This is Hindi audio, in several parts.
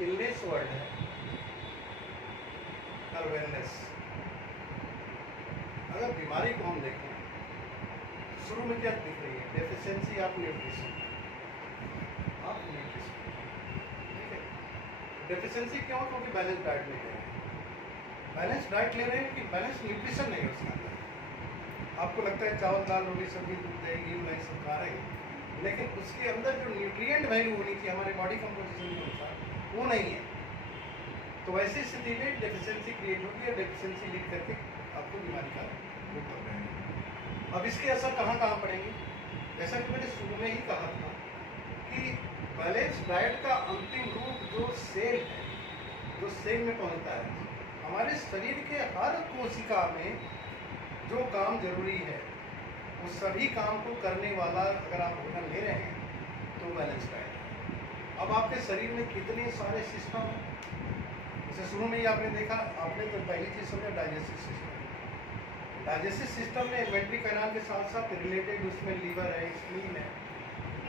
इलनेस वर्ड है और वेलनेस। अगर बीमारी को हम देखें शुरू में क्या दिख रही है, डेफिशिएंसी ऑफ न्यूट्रिशन, ठीक है। डेफिशिएंसी क्यों? क्योंकि बैलेंस डाइट ले रहे हैं, बैलेंस डाइट ले रहे हैं लेकिन बैलेंस न्यूट्रिशन नहीं है उसके अंदर। आपको लगता है चावल दाल रोटी सब्जी दूध दही घी वही सब खा रहे हैं, लेकिन उसके अंदर जो न्यूट्रिएंट वैल्यू होनी चाहिए हमारे बॉडी कंपोजिशन के अनुसार वो नहीं है। तो वैसी स्थिति में डेफिशिएंसी क्रिएट होगी और डेफिशिएंसी लीड करके आपको बीमारी का रूप पकड़ेगा। अब इसके असर कहाँ कहाँ पड़ेंगे? जैसा कि मैंने शुरू में ही कहा था कि बैलेंस डाइट का अंतिम रूप जो सेल है, जो सेल में पहुंचता है, हमारे शरीर के हर कोशिका में जो काम जरूरी है उस सभी काम को करने वाला अगर आप भोजन ले रहे हैं तो बैलेंस डाइट है। अब आपके शरीर में कितने सारे सिस्टम हैं, जैसे शुरू में ही आपने देखा, आपने तो पहली चीज समझा डाइजेस्टिव सिस्टम। डाइजेस्टिव सिस्टम में इन्वेंट्री कैनाल के साथ साथ रिलेटेड उसमें लीवर है, स्प्लीन है,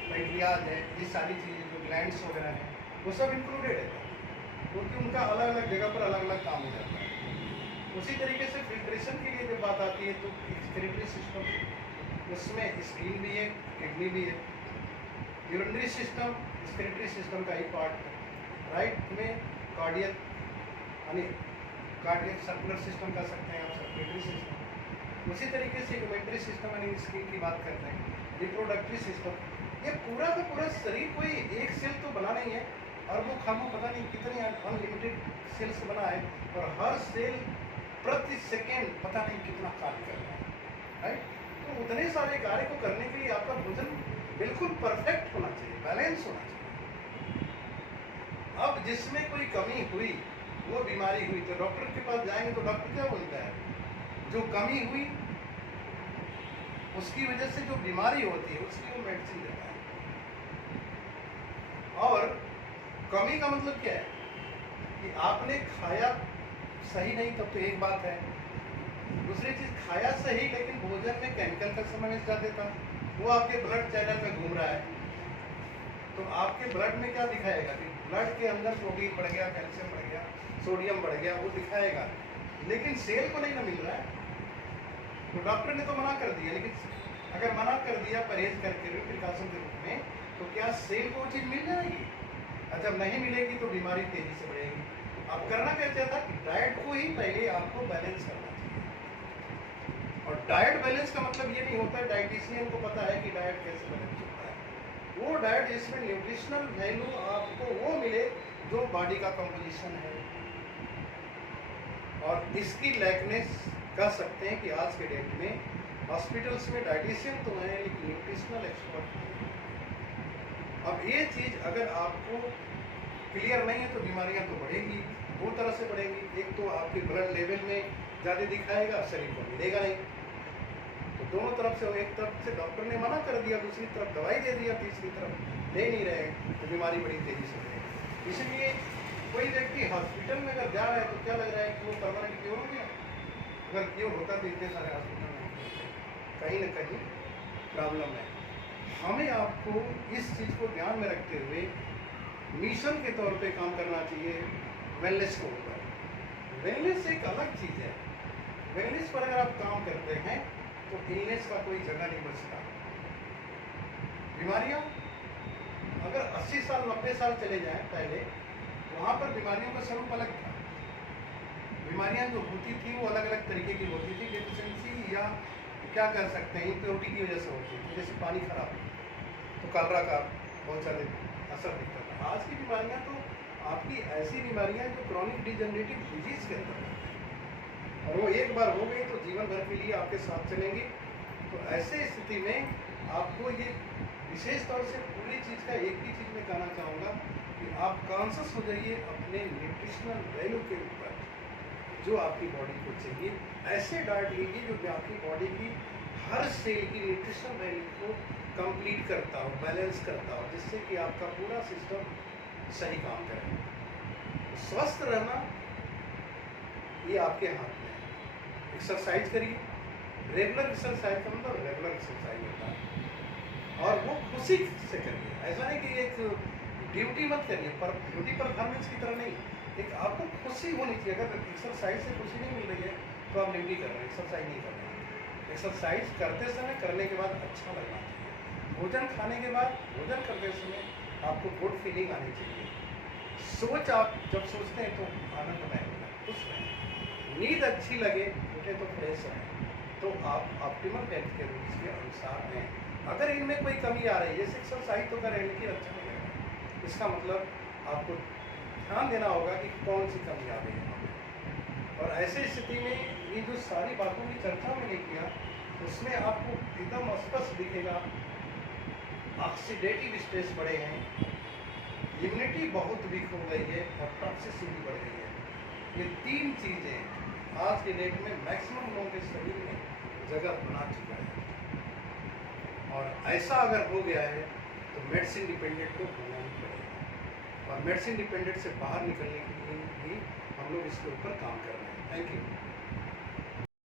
पैंक्रियाज है, ये सारी चीज़ें जो ग्लैंड्स वगैरह हैं वो सब इंक्लूडेड है, क्योंकि उनका अलग अलग जगह पर अलग अलग काम हो जाता है। उसी तरीके से फिल्ट्रेशन के लिए जब बात आती है तो एक्सक्रीटरी सिस्टम, उसमें स्किन भी है, किडनी भी है। यूरिनरी सिस्टम एक्सक्रीटरी सिस्टम का ही पार्ट है। राइट में कार्डियक यानी कार्डियक सर्कुलर सिस्टम कह सकते हैं आप, सर्कुलेटरी सिस्टम। उसी तरीके से इन्वेंट्री सिस्टम यानी स्किन की बात करते हैं, रिप्रोडक्टरी सिस्टम। ये पूरा का पूरा शरीर कोई एक सेल तो बना नहीं है, और वो खामो पता नहीं कितनी अनलिमिटेड सेल से बना है, और हर सेल प्रति सेकेंड पता नहीं कितना कार्य कर रहा है। राइट, तो उतने सारे कार्य को करने के लिए आपका भोजन बिल्कुल परफेक्ट होना चाहिए, बैलेंस होना चाहिए। अब जिसमें कोई कमी हुई, वो बीमारी हुई, तो डॉक्टर के पास जाएंगे तो डॉक्टर क्या बोलता है, जो कमी हुई उसकी वजह से जो बीमारी होती है उसकी वो मेडिसिन देता है। और कमी का मतलब क्या है कि आपने खाया सही नहीं तब तो एक बात है, दूसरी चीज खाया सही लेकिन भोजन में केमिकल का समावेश कर देता, वो आपके ब्लड चैनल में घूम रहा है, तो आपके ब्लड में क्या दिखाएगा कि ब्लड के अंदर प्रोटीन बढ़ गया, कैल्शियम बढ़ गया, सोडियम बढ़ गया, वो दिखाएगा, लेकिन सेल को नहीं ना मिल रहा है। तो डॉक्टर ने तो मना कर दिया, लेकिन अगर मना कर दिया परहेज करके प्रिकॉशन के रूप में, तो क्या सेल को वो चीज़ मिल जाएगी? और जब नहीं मिलेगी तो बीमारी तेजी से बढ़ेगी। अब करना क्या चाहता कि डाइट को ही पहले आपको बैलेंस करना चाहिए। और डाइट बैलेंस का मतलब ये नहीं होता है, डाइटिशियन को पता है कि डाइट कैसे बैलेंस होता है। वो डाइट जिसमें न्यूट्रिशनल वैल्यू आपको वो मिले जो बॉडी का कंपोजिशन है। और इसकी लैकनेस कह सकते हैं कि आज के डेट में हॉस्पिटल्स में डाइटिशियन तो हैं लेकिन न्यूट्रिशनल एक्सपर्ट नहीं। अब ये चीज़ अगर आपको क्लियर नहीं है तो बीमारियां तो बढ़ेंगी, दो तरह से बढ़ेंगी। एक तो आपके ब्लड लेवल में ज़्यादा दिखाएगा, शरीर को मिलेगा नहीं, तो दोनों तरफ से, एक तरफ से डॉक्टर ने मना कर दिया, दूसरी तरफ दवाई दे दिया, तीसरी तरफ ले नहीं रहे, तो बीमारी बड़ी तेजी से बढ़ेगी। इसलिए कोई व्यक्ति हॉस्पिटल में अगर जा रहा है तो क्या लग रहा है कि वो परमानेंट क्योर हो गया? अगर क्योर होता तो इतने सारे हॉस्पिटल में कहीं ना कहीं प्रॉब्लम है। हमें आपको इस चीज़ को ध्यान में रखते हुए मिशन के तौर पे काम करना चाहिए वेलनेस के ऊपर। वेलनेस एक अलग चीज़ है, वेलनेस पर अगर आप काम करते हैं तो इलनेस का कोई जगह नहीं बचता। बीमारियां अगर 80 साल 90 साल चले जाएं पहले, वहाँ पर बीमारियों का स्वरूप अलग था। बीमारियां जो होती थी वो अलग अलग तरीके की होती थी, डेफिशिएंसी या क्या कर सकते हैं इम्प्योरिटी की वजह से होती थी। जैसे पानी खराब तो कलरा का बहुत ज़्यादा असर दिखता था। आज की बीमारियां तो आपकी ऐसी बीमारियां जो क्रॉनिक डिजेनरेटिव डिजीज के अंदर है, और वो एक बार हो गई तो जीवन भर के लिए आपके साथ चलेंगी। तो ऐसे स्थिति में आपको ये विशेष तौर से पूरी चीज़ का एक ही चीज़ मैं कहना चाहूँगा कि आप कॉन्शियस हो जाइए अपने न्यूट्रिशनल वैल्यू के ऊपर जो आपकी बॉडी को चाहिए। ऐसे डाइट लीजिए जो आपकी बॉडी की हर सेल की न्यूट्रिशनल वैल्यू को कंप्लीट करता हो, बैलेंस करता हो, जिससे कि आपका पूरा सिस्टम सही काम करे। स्वस्थ रहना ये आपके हाथ में है। एक्सरसाइज करिए, रेगुलर एक्सरसाइज का मतलब रेगुलर एक्सरसाइज होता है, और वो खुशी से करिए। ऐसा नहीं कि एक ड्यूटी मत करिए, पर ड्यूटी परफॉर्मेंस की तरह नहीं, एक आपको खुशी होनी चाहिए। अगर एक्सरसाइज से खुशी नहीं मिल रही है तो आप ड्यूटी कर रहे हैं, एक्सरसाइज नहीं कर रहे हैं। एक्सरसाइज करते समय करने के बाद अच्छा लगना चाहिए। भोजन खाने के बाद भोजन करते समय आपको गुड फीलिंग आनी चाहिए। सोच आप जब सोचते हैं तो आनंदमय होगा, खुश रहें, नींद अच्छी लगे, उठे तो फ्रेश रहें, तो आप ऑप्टिमल हेल्थ के रूल्स के अनुसार हैं। अगर इनमें कोई कमी आ रही है, जैसे एक्सरसाइज तो करें लेकिन अच्छा नहीं लगेगा, इसका मतलब आपको ध्यान देना होगा कि कौन सी कमी आ गई है। और ऐसी स्थिति में ये जो सारी बातों की चर्चा मैंने किया, उसमें आपको एकदम स्पष्ट दिखेगा ऑक्सीडेटिव स्ट्रेस बढ़े हैं, इम्यूनिटी बहुत वीक हो गई है और टॉक्सिसिटी बढ़ गई है। ये तीन चीज़ें आज के डेट में मैक्सिमम लोगों के शरीर में जगह बना चुका है। और ऐसा अगर हो गया है तो मेडिसिन डिपेंडेंट को होना ही पड़ेगा, और मेडिसिन डिपेंडेंट से बाहर निकलने के लिए भी हम लोग इसके ऊपर काम कर रहे हैं। Thank you.